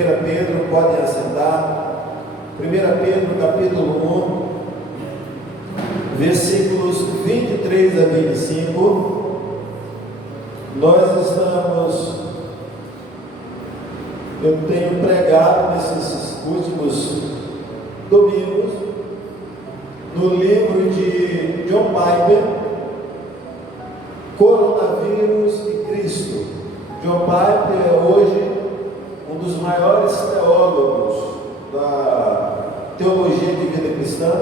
1 Pedro, podem assentar. 1 Pedro, capítulo 1, versículos 23 a 25. Eu tenho pregado nesses últimos domingos no livro de John Piper, Coronavírus e Cristo. John Piper é hoje um dos maiores teólogos da teologia de vida cristã.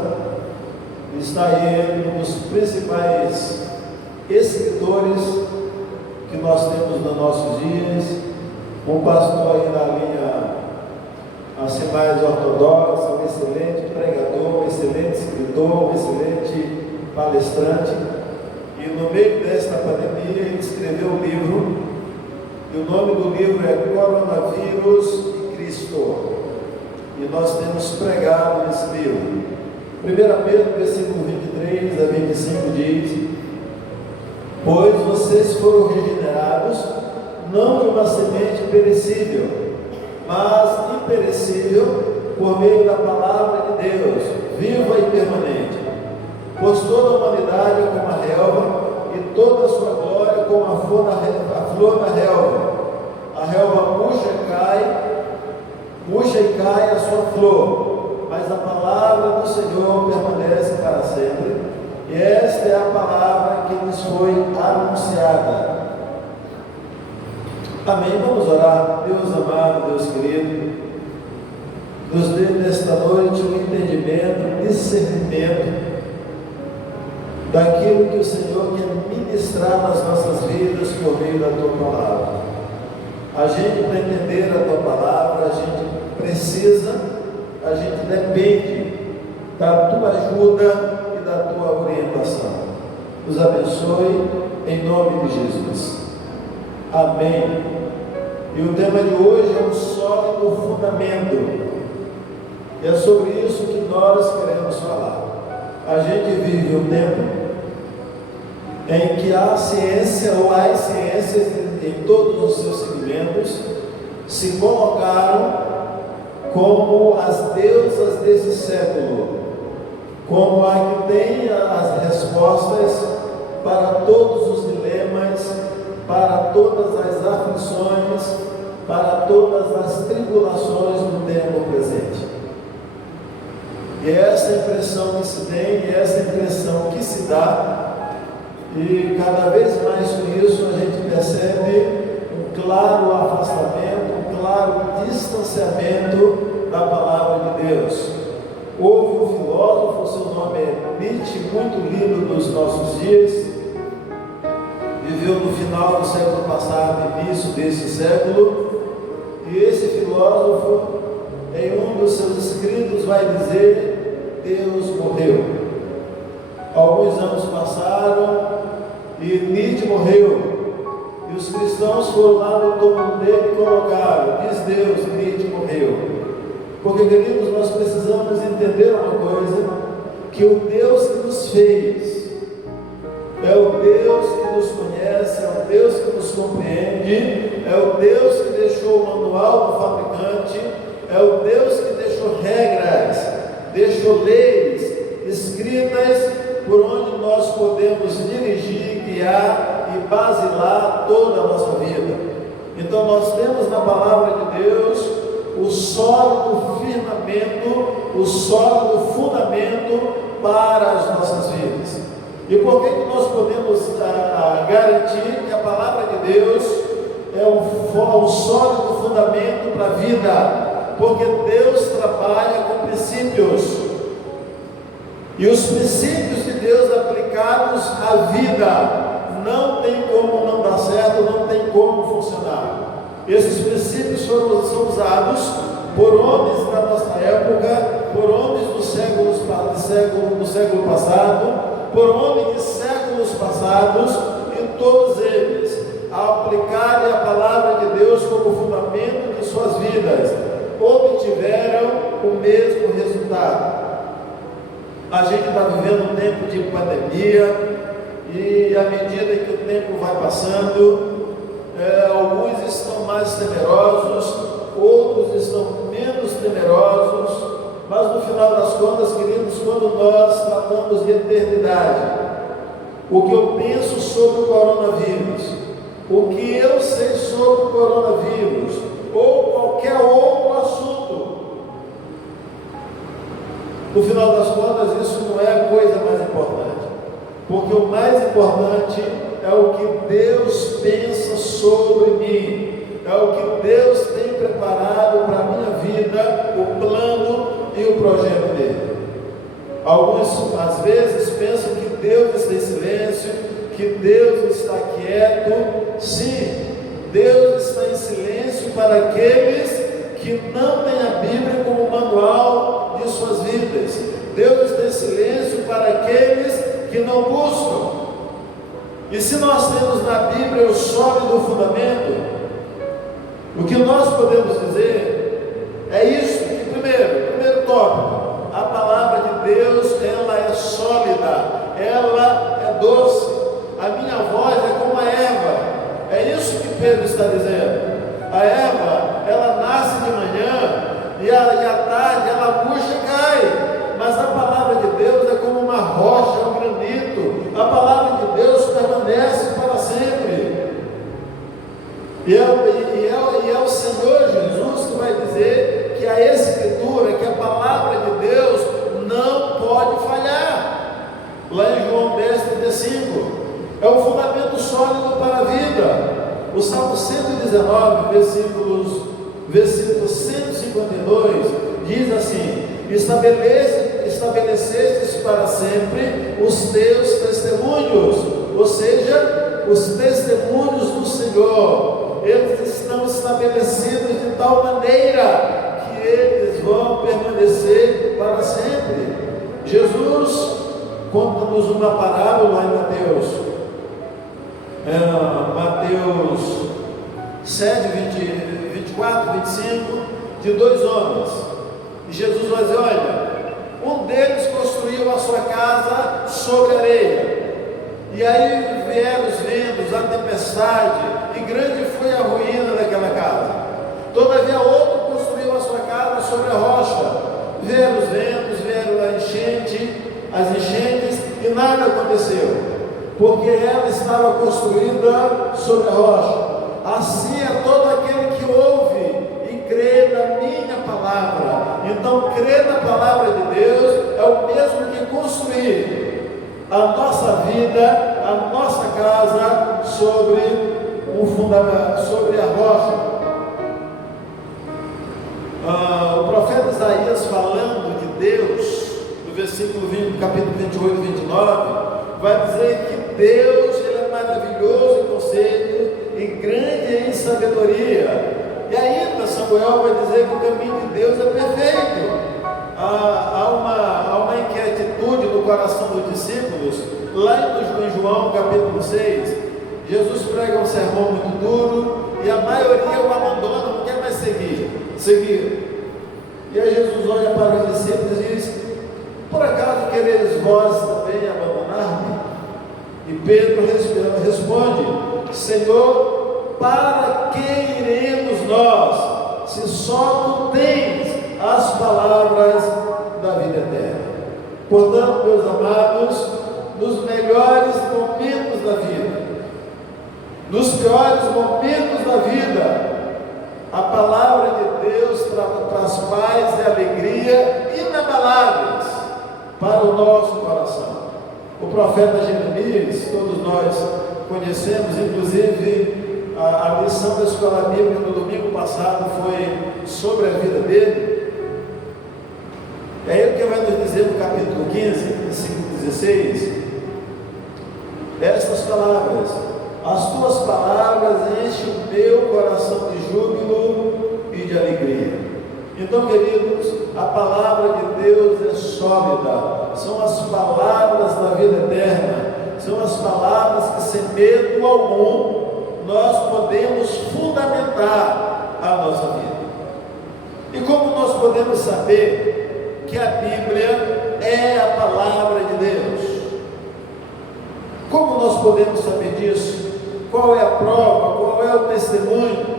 Está aí um dos principais escritores que nós temos nos nossos dias, um pastor aí na linha assim mais ortodoxa, um excelente pregador, um excelente escritor, um excelente palestrante. E no meio desta pandemia ele escreveu um livro, e o nome do livro é Coronavírus e Cristo, e nós temos pregado nesse livro. 1 Pedro, versículo 23 a 25 diz: pois vocês foram regenerados, não de uma semente perecível, mas imperecível, por meio da palavra de Deus, viva e permanente. Pois toda a humanidade é como a relva, e toda a sua glória como a flor da relva. A relva murcha e cai a sua flor, mas a palavra do Senhor permanece para sempre. E esta é a palavra que nos foi anunciada. Amém. Vamos orar. Deus amado, Deus querido, nos dê nesta noite um entendimento, um discernimento daquilo que o Senhor quer ministrar nas nossas vidas por meio da Tua Palavra. A gente, para entender a Tua Palavra, a gente precisa, a gente depende da Tua ajuda e da Tua orientação. Nos abençoe em nome de Jesus. Amém. E o tema de hoje é um sólido fundamento. E é sobre isso que nós queremos falar. A gente vive um tempo em que a ciência, ou as ciências em todos os seus segmentos, se colocaram como as deusas desse século, como a que tem as respostas para todos os dilemas, para todas as aflições, para todas as tribulações do tempo presente. E é essa impressão que se tem, e essa impressão que se dá, e cada vez mais com isso a gente percebe um claro afastamento, um claro distanciamento da palavra de Deus. Houve um filósofo, seu nome é Nietzsche, muito lindo dos nossos dias, viveu no final do século passado, início desse século, e esse filósofo, em um dos seus escritos, vai dizer: Deus morreu. Alguns anos passaram e Nietzsche morreu, e os cristãos foram lá no túmulo dele e colocaram: diz Deus, Nietzsche morreu. Porque, queridos, nós precisamos entender uma coisa, que o Deus que nos fez é o Deus que nos conhece, é o Deus que nos compreende, é o Deus que deixou o manual do fabricante, é o Deus que deixou regras, deixou leis escritas por onde nós podemos dirigir, guiar e basilar toda a nossa vida. Então nós temos na palavra de Deus o sólido firmamento, o sólido fundamento para as nossas vidas. E por que nós podemos garantir que a palavra de Deus é um sólido fundamento para a vida? Porque Deus trabalha com princípios, e os princípios de Deus aplicados à vida não tem como não dar certo, não tem como funcionar. Esses princípios são usados por homens da nossa época, por homens do século passado, por homens de séculos passados, e todos eles, ao aplicarem a palavra de Deus como fundamento de suas vidas, obtiveram o mesmo resultado. A gente está vivendo um tempo de pandemia, e à medida que o tempo vai passando, alguns estão mais temerosos, outros estão menos temerosos, mas no final das contas, queridos, quando nós tratamos de eternidade, o que eu penso sobre o coronavírus, o que eu sei sobre o coronavírus, ou qualquer outro assunto, no final das contas, isso não é a coisa mais importante, porque o mais importante é o que Deus pensa sobre mim, é o que Deus tem preparado para a minha vida, o plano e o projeto dele. Alguns, às vezes, pensam que Deus está em silêncio, que Deus está quieto. Sim, Deus está em silêncio para aqueles que não têm a Bíblia como manual de suas vidas. Deus está em silêncio para aqueles que não buscam. E se nós temos na Bíblia o sólido fundamento, o que nós podemos dizer é isso, que primeiro tópico, a palavra de Deus, ela é sólida, ela é doce, a minha voz é como a erva, é isso que Pedro está dizendo. A erva, ela nasce de manhã, e à tarde ela murcha e cai, mas a palavra de Deus é como uma rocha, um granito, a palavra de Deus permanece para sempre. E é o Senhor Jesus que vai dizer que a Escritura, que a palavra de Deus não pode falhar. Lá em João 10:35, é um fundamento sólido para a vida. O Salmo 119, versículo 152, diz assim: estabelecestes para sempre os teus testemunhos, ou seja, os testemunhos do Senhor. Eles estão estabelecidos de tal maneira que eles vão permanecer para sempre. Jesus conta-nos uma parábola em Mateus 7, 24, 25, de dois homens. E Jesus vai dizer: olha, um deles construiu a sua casa sobre areia, e aí vieram os ventos, a tempestade, e grande foi a ruína daquela casa. Todavia outro construiu a sua casa sobre a rocha. Vieram os ventos, vieram as enchentes, e nada aconteceu, porque ela estava construída sobre a rocha. Assim é todo aquele que ouve e crê na minha palavra. Então, crer na palavra de Deus é o mesmo que construir a nossa vida, a nossa casa sobre um fundamento, sobre a rocha. O profeta Isaías, falando de Deus, no versículo 20, capítulo 28 e 29, vai dizer que Deus, ele é maravilhoso em conselho e grande em sabedoria. E ainda Samuel vai dizer que o caminho de Deus é perfeito. Há uma inquietude no coração dos discípulos, lá em João capítulo 6, Jesus prega um sermão muito duro, e a maioria o abandona, não quer mais seguir. E aí Jesus olha para os discípulos e diz: por acaso quereis vós também abandonar-me? E Pedro responde: Senhor, para que iremos nós, se só tu tens as palavras da vida eterna? Portanto, meus amados, nos melhores momentos da vida, nos piores momentos da vida, a palavra de Deus traz paz e alegria inabaláveis para o nosso coração. O profeta Jeremias, todos nós conhecemos, inclusive a lição da escola bíblica no domingo passado foi sobre a vida dele. É ele que vai nos dizer no capítulo 15, versículo 16, estas palavras: as tuas palavras enchem o meu coração de júbilo e de alegria. Então, queridos, a palavra de Deus é sólida, são as palavras da vida eterna, são as palavras que, sem medo algum, nós podemos fundamentar a nossa vida. E como nós podemos saber que a Bíblia é a palavra de Deus? Como nós podemos saber disso? Qual é a prova? Qual é o testemunho?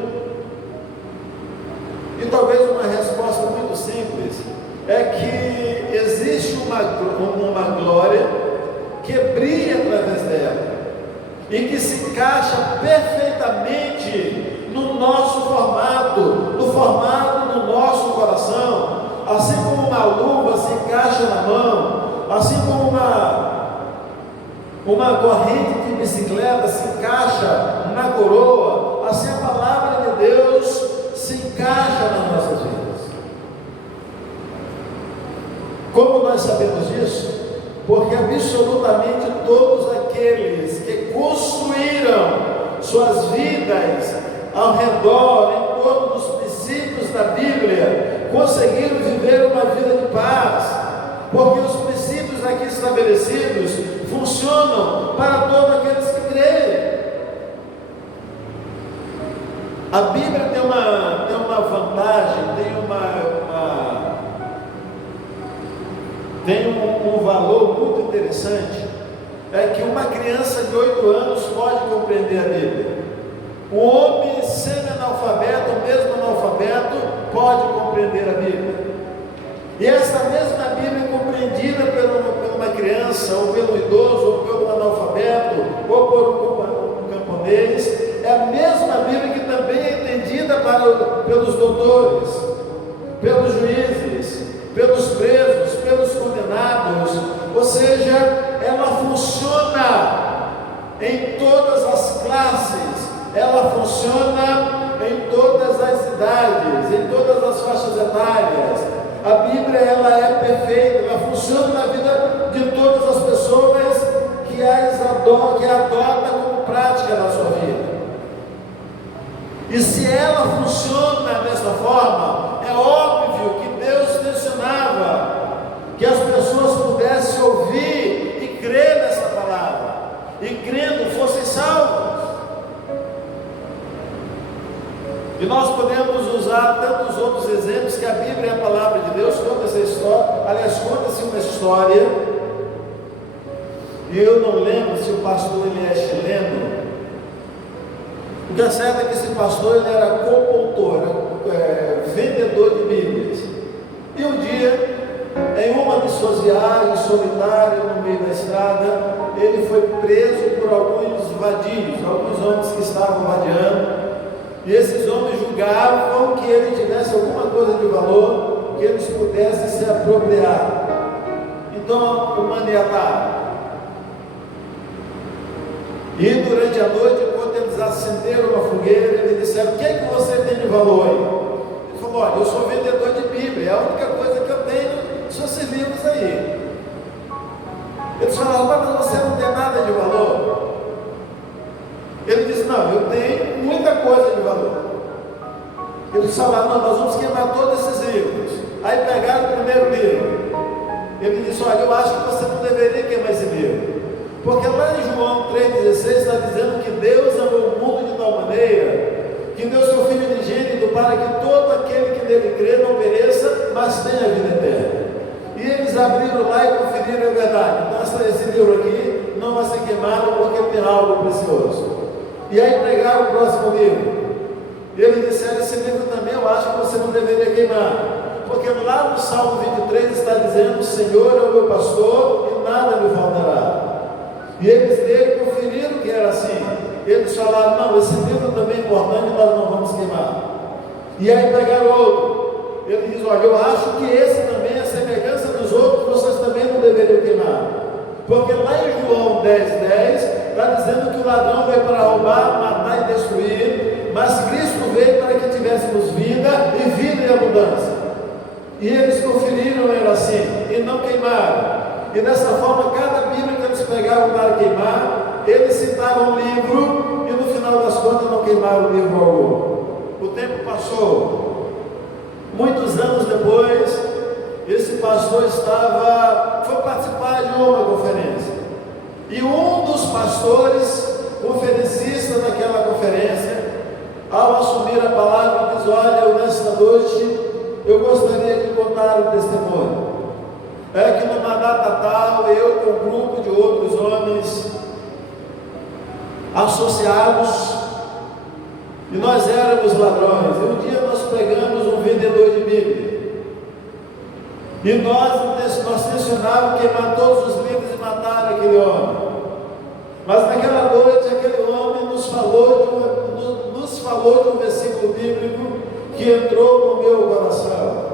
uma glória que brilha através dela e que se encaixa perfeitamente no nosso formato, no formato do nosso coração, assim como uma luva se encaixa na mão, assim como uma corrente de bicicleta se encaixa na coroa, assim a palavra de Deus se encaixa nas nossas vidas. Como nós sabemos disso? Porque absolutamente todos aqueles que construíram suas vidas ao redor, em torno dos princípios da Bíblia, conseguiram viver uma vida de paz, porque os princípios aqui estabelecidos funcionam para todos aqueles que creem. A Bíblia tem uma vantagem, tem um valor muito interessante, é que uma criança de 8 anos pode compreender a Bíblia. Um homem semi-analfabeto, ou mesmo analfabeto, pode compreender a Bíblia. E essa mesma Bíblia compreendida por uma criança, ou pelo idoso, ou pelo analfabeto, ou por um camponês, é a mesma Bíblia que também é entendida pelos doutores, pelos juízes, pelos presos, pelos condenados. Ou seja, ela funciona em todas as classes, ela funciona em todas as idades, em todas as faixas etárias. A Bíblia, ela é perfeita, ela funciona na vida de todas as pessoas que adota como prática na sua vida. E se ela funciona dessa forma, é óbvio que Deus intencionava que as pessoas pudessem ouvir e crer nessa palavra, e crendo fossem salvos. E nós podemos usar tantos outros exemplos, que a Bíblia é a palavra de Deus. Conta essa história, aliás, conta-se uma história, e eu não lembro se o pastor ele é chileno. O que é certo é que esse pastor ele era compultor, vendedor de Bíblias. E um dia, em uma de suas viagens, solitário, no meio da estrada, ele foi preso por alguns vadios, alguns homens que estavam vadiando. E esses homens julgavam que ele tivesse alguma coisa de valor, que eles pudessem se apropriar. Então o maniataram. E durante a noite, enquanto eles acenderam uma fogueira, eles disseram: o que é que você tem de valor aí? Ele falou: olha, eu sou vendedor de Bíblia, é a única coisa que eu tenho são esses livros aí. Eles falaram: mas você não tem nada de valor? Ele disse: não, eu tenho muita coisa de valor. Eles falaram: não, nós vamos queimar todos esses livros. Aí pegaram o primeiro livro. Ele disse: olha, eu acho que você não deveria queimar esse livro, porque lá em João 3,16 está dizendo que Deus amou o mundo de tal maneira que deu seu Filho unigênito para que todo aquele que nele crê não pereça, mas tenha a vida eterna. E eles abriram lá e conferiram a verdade. Então esse livro aqui não vai ser queimado porque tem algo precioso. E aí pregaram o próximo livro. E eles disseram: esse livro também eu acho que você não deveria queimar, porque lá no Salmo 23 está dizendo: o Senhor é o meu pastor e nada me faltará. E eles dele conferiram que era assim. Eles falaram: não, esse livro também é importante, nós não vamos queimar. E aí pegaram outro. Ele diz: olha, eu acho que esse também, a semelhança dos outros, vocês também não deveriam queimar, porque lá em João 10,10 está dizendo que o ladrão veio para roubar, matar e destruir, mas Cristo veio para que tivéssemos vida e vida em abundância. E eles conferiram, era assim, e não queimaram. E dessa forma, cada Bíblia que eles pegavam para queimar, eles citavam um livro, e no final das contas não queimaram o livro algum. O tempo passou. Muitos anos depois, esse pastor foi participar de uma conferência. E um dos pastores, conferencista daquela conferência, ao assumir a palavra, diz: olha, eu nesta noite, eu gostaria de contar um testemunho. É que numa data tal, eu com um grupo de outros homens associados, e nós éramos ladrões, e um dia nós pegamos um vendedor de Bíblia, E nós tensionávamos queimar todos os livros e matar aquele homem. Mas naquela noite aquele homem nos falou de um versículo bíblico que entrou no meu coração.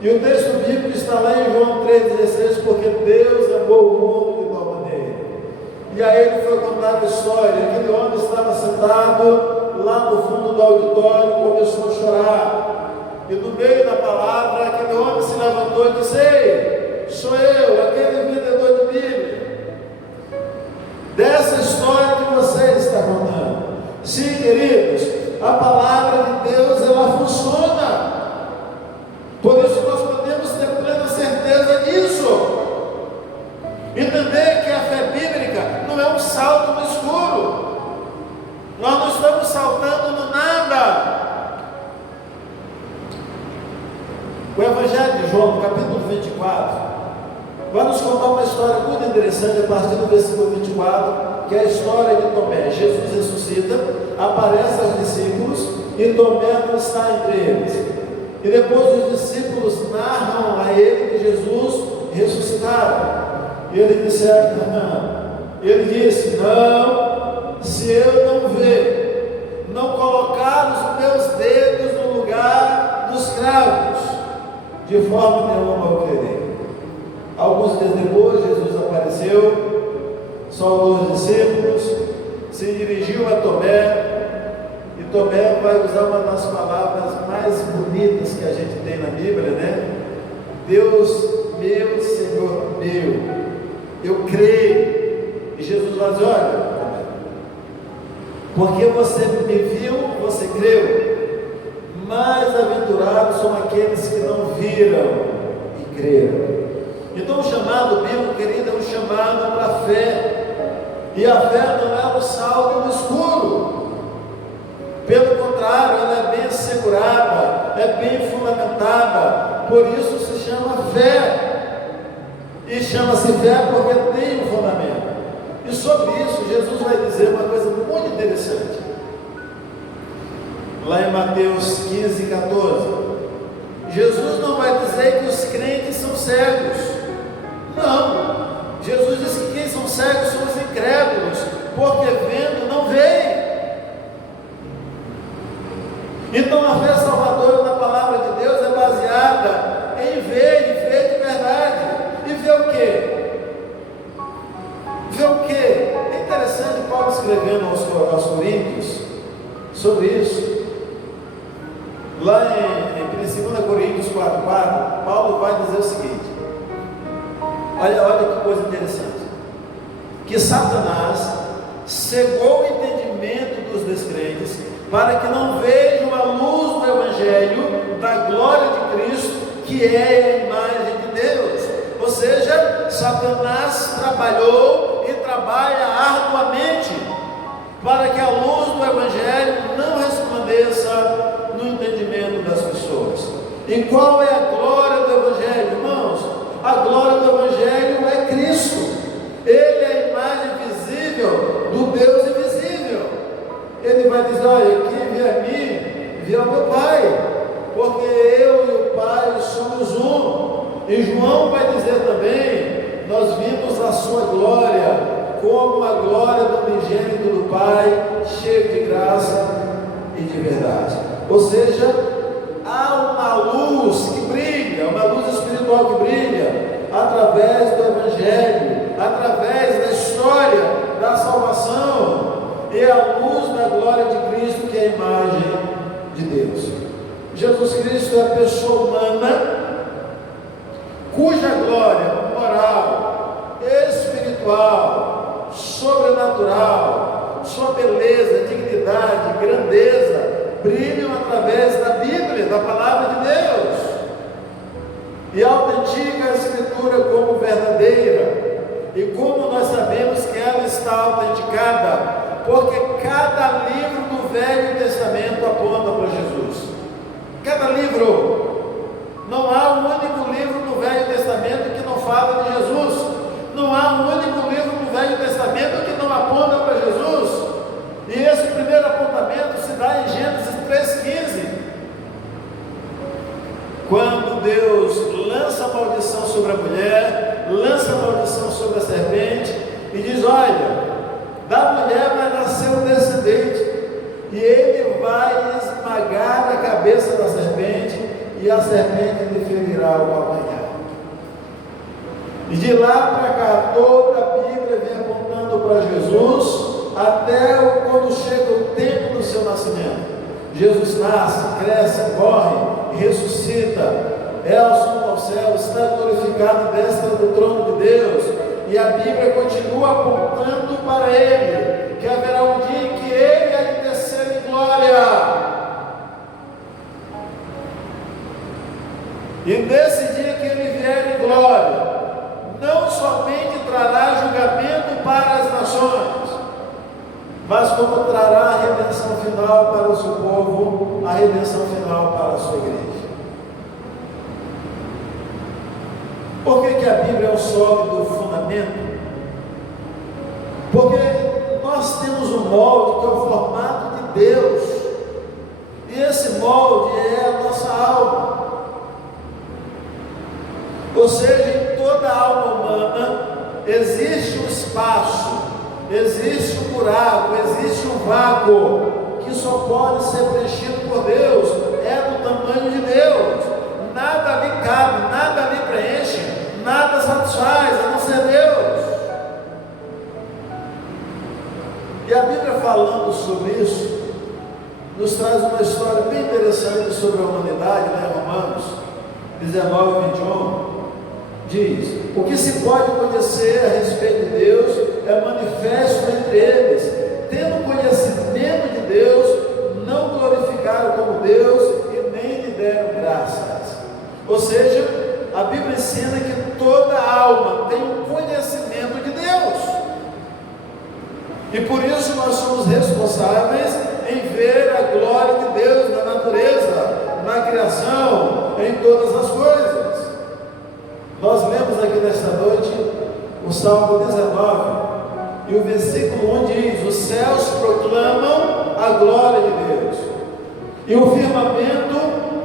E o texto bíblico está lá em João 3,16, porque Deus amou o mundo de tal maneira. E aí ele foi contar a história. Aquele homem estava sentado lá no fundo do auditório e começou a chorar. E no meio da palavra, aquele homem se levantou e disse: ei, sou eu, aquele vendedor de Bíblia. Dessa história que você está contando. Sim, queridos, a palavra de Deus, ela funciona. Por isso nós podemos ter plena certeza disso. Entender que a fé bíblica não é um salto no escuro. Nós não estamos saltando no nada. O Evangelho de João, no capítulo 24, vai nos contar uma história muito interessante a partir do versículo 24, que é a história de Tomé. Jesus ressuscita, aparece aos discípulos e Tomé não está entre eles. E depois os discípulos narram a ele que Jesus ressuscitaram. E ele disse: não, se eu não ver, não colocar os meus dedos no lugar dos cravos, de forma nenhuma eu crerei. Alguns dias depois, Jesus apareceu, saudou os discípulos, se dirigiu a Tomé, e Tomé vai usar uma das palavras mais bonitas que a gente tem na Bíblia, né? Deus meu, Senhor meu, eu creio. E Jesus vai dizer: olha, porque você me viu, você creu. Mais aventurados são aqueles que não viram e creram. Então o chamado bíblico, querido, é um chamado para a fé. E a fé não é um salto no escuro. Pelo contrário, ela é bem assegurada, é bem fundamentada. Por isso se chama fé. E chama-se fé porque tem um fundamento. E sobre isso Jesus vai dizer uma coisa muito interessante. Lá em Mateus 15, 14. Jesus não vai dizer que os crentes são cegos. Não. Jesus diz que quem são cegos são os incrédulos, porque vendo não veem. Então a fé salvadora na palavra de Deus é baseada em ver e ver de verdade. E ver o quê? Ver o quê? É interessante Paulo escrevendo aos Coríntios sobre isso. Lá em 2 Coríntios 4,4, Paulo vai dizer o seguinte: olha que coisa interessante, que Satanás cegou o entendimento dos descrentes, para que não vejam a luz do Evangelho, da glória de Cristo, que é a imagem de Deus. Ou seja, Satanás trabalhou e trabalha arduamente, para que a luz do Evangelho não resplandeça no entendimento das pessoas. E qual é a glória do Evangelho, irmãos? A glória do Evangelho é Cristo. Ele é a imagem visível do Deus invisível. Ele vai dizer: olha, quem vê a mim, vê ao meu Pai, porque eu e o Pai somos um. E João vai dizer também: nós vimos a sua glória, como a glória do unigênito do Pai, cheio de graça e de verdade. Ou seja, há uma luz que brilha, uma luz espiritual que brilha, através do Evangelho, através da história da salvação, e a luz da glória de Cristo, que é a imagem de Deus. Jesus Cristo é a pessoa humana, cuja glória moral, espiritual, sobrenatural, sua beleza, dignidade, grandeza, brilham através da Bíblia, da palavra de Deus. E autentica a Escritura como verdadeira. E como nós sabemos que ela está autenticada? Porque cada livro do Velho Testamento aponta para Jesus. Cada livro. Não há um único livro no Velho Testamento que não fala de Jesus. Não há um único livro no Velho Testamento que não aponta para Jesus. E esse primeiro apontamento se dá em Gênesis 3,15. Quando Deus lança a e a serpente lhe ferirá o calcanhar. E de lá para cá, toda a Bíblia vem apontando para Jesus, até quando chega o tempo do seu nascimento. Jesus nasce, cresce, morre, ressuscita, é assunto ao céu, está glorificado à destra do trono de Deus, e a Bíblia continua apontando para Ele, que haverá um dia em que Ele há de descer em glória. E nesse dia que Ele vier em glória, não somente trará julgamento para as nações, mas como trará a redenção final para o seu povo, a redenção final para a sua igreja. Por que a Bíblia é o sólido fundamento? Porque nós temos um molde que é o formato de Deus, e esse molde é a nossa alma. Ou seja, em toda a alma humana existe um espaço, existe um buraco, existe um vácuo que só pode ser preenchido por Deus, é do tamanho de Deus. Nada lhe cabe, nada lhe preenche, nada satisfaz, a não ser Deus. E a Bíblia, falando sobre isso, nos traz uma história bem interessante sobre a humanidade, né? Romanos 19, 21. Diz: o que se pode conhecer a respeito de Deus é manifesto entre eles, tendo conhecimento de Deus, não glorificaram como Deus e nem lhe deram graças. Ou seja, a Bíblia ensina que toda alma tem um conhecimento de Deus, e por isso nós somos responsáveis em ver a glória de Deus na natureza, na criação, em todas as coisas. Nós lemos aqui nesta noite o Salmo 19, e o versículo 1 diz: os céus proclamam a glória de Deus, e o firmamento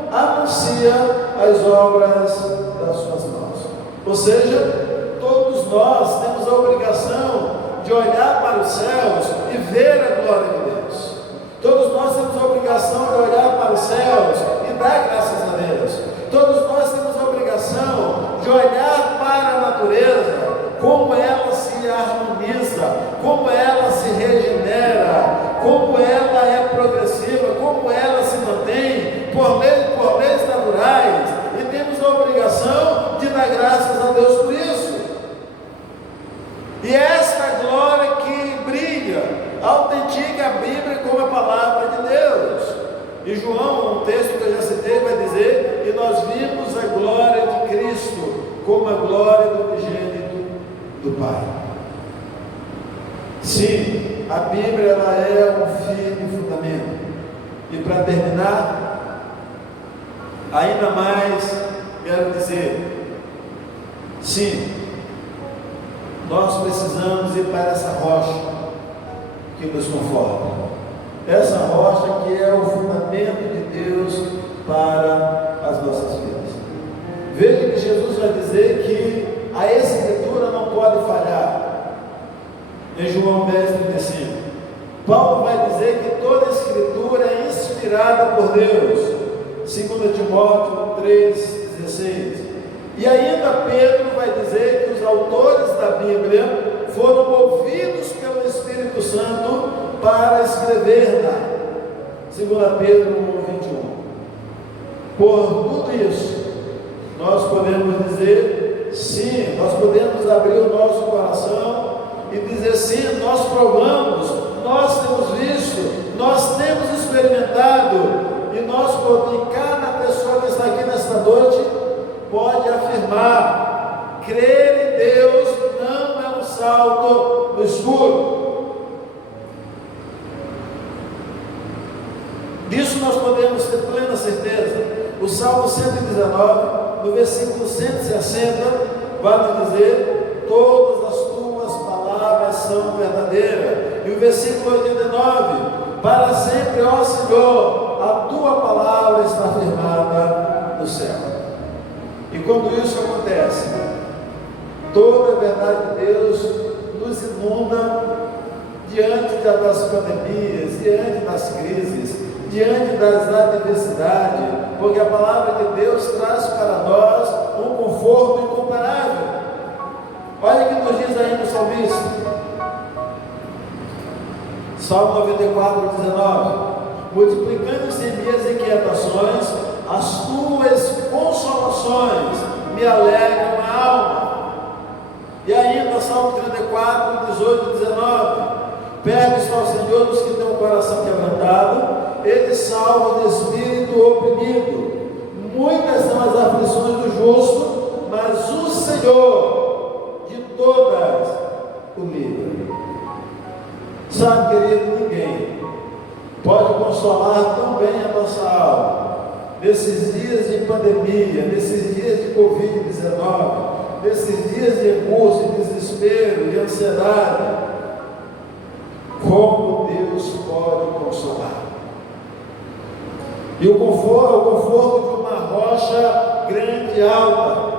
anuncia as obras das suas mãos. Ou seja, todos nós temos a obrigação de olhar para os céus e ver a glória de Deus. Todos nós temos a obrigação de olhar para os céus e dar graças a Deus. Todos nós temos a obrigação de olhar para a natureza, como ela se harmoniza, como ela se regenera, como ela é progressiva, como ela se mantém por leis naturais, e temos a obrigação de dar graças a Deus por isso. E esta glória que brilha, autentica a Bíblia como a palavra de Deus. E João, um texto que eu já citei, vai dizer: e nós vimos a glória de Cristo como a glória do unigênito do Pai. Sim, a Bíblia ela é um firme fundamento. E para terminar, ainda mais quero dizer: sim, nós precisamos ir para essa rocha que nos conforta. Essa rocha que é o fundamento de Deus para as nossas vidas. Veja que Jesus vai dizer que a Escritura não pode falhar. Em João 10:35, Paulo vai dizer que toda a Escritura é inspirada por Deus. 2 Timóteo 3:16. E ainda Pedro vai dizer que os autores da Bíblia foram movidos pelo Espírito Santo para escrever-na. 2 Pedro 1:21. Por tudo isso, nós podemos dizer sim, nós podemos abrir o nosso coração e dizer sim, nós provamos, nós temos visto, nós temos experimentado, e cada pessoa que está aqui nesta noite pode afirmar: crer em Deus não é um salto no escuro. Disso nós podemos ter plena certeza. O Salmo 119, no versículo 160, vai nos dizer: todas as tuas palavras são verdadeiras. E o versículo 89: para sempre, ó Senhor, a tua palavra está firmada no céu. E quando isso acontece, toda a verdade de Deus nos inunda diante das pandemias, diante das crises, diante das adversidades, porque a palavra de Deus traz para nós um conforto incomparável. Olha o que nos diz ainda o salmista, Salmo 94, 19: multiplicando-se em minhas inquietações, as tuas consolações me alegram a alma. E ainda Salmo 34, 18 e 19: perto está o Senhor dos que têm o coração quebrantado, Ele salva o espírito oprimido. Muitas são as aflições do justo, mas o Senhor de todas o livra. Sabe, querido, ninguém pode consolar tão bem a nossa alma nesses dias de pandemia, nesses dias de Covid-19, nesses dias de angústia, desespero e ansiedade, como Deus pode consolar. E o conforto de uma rocha grande e alta,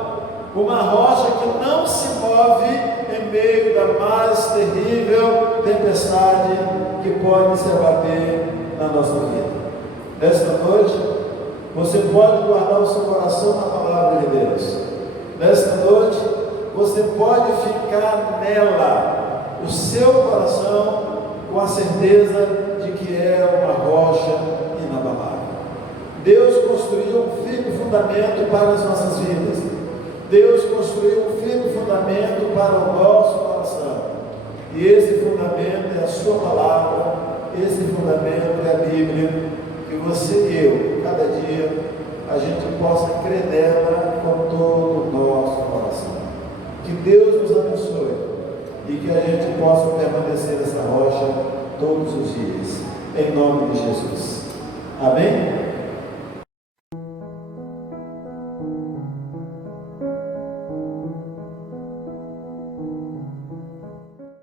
uma rocha que não se move em meio da mais terrível tempestade que pode se abater na nossa vida. Nesta noite, você pode guardar o seu coração na palavra de Deus. Nesta noite, você pode ficar nela, o seu coração, com a certeza de que é uma rocha inabalável. Deus construiu um firme fundamento para as nossas vidas. Deus construiu um firme fundamento para o nosso coração. E esse fundamento é a sua palavra, esse fundamento é a Bíblia, que você e eu, cada dia, a gente possa crer nela com todo o nosso coração. Que Deus nos abençoe e que a gente possa permanecer nessa rocha todos os dias, em nome de Jesus. Amém?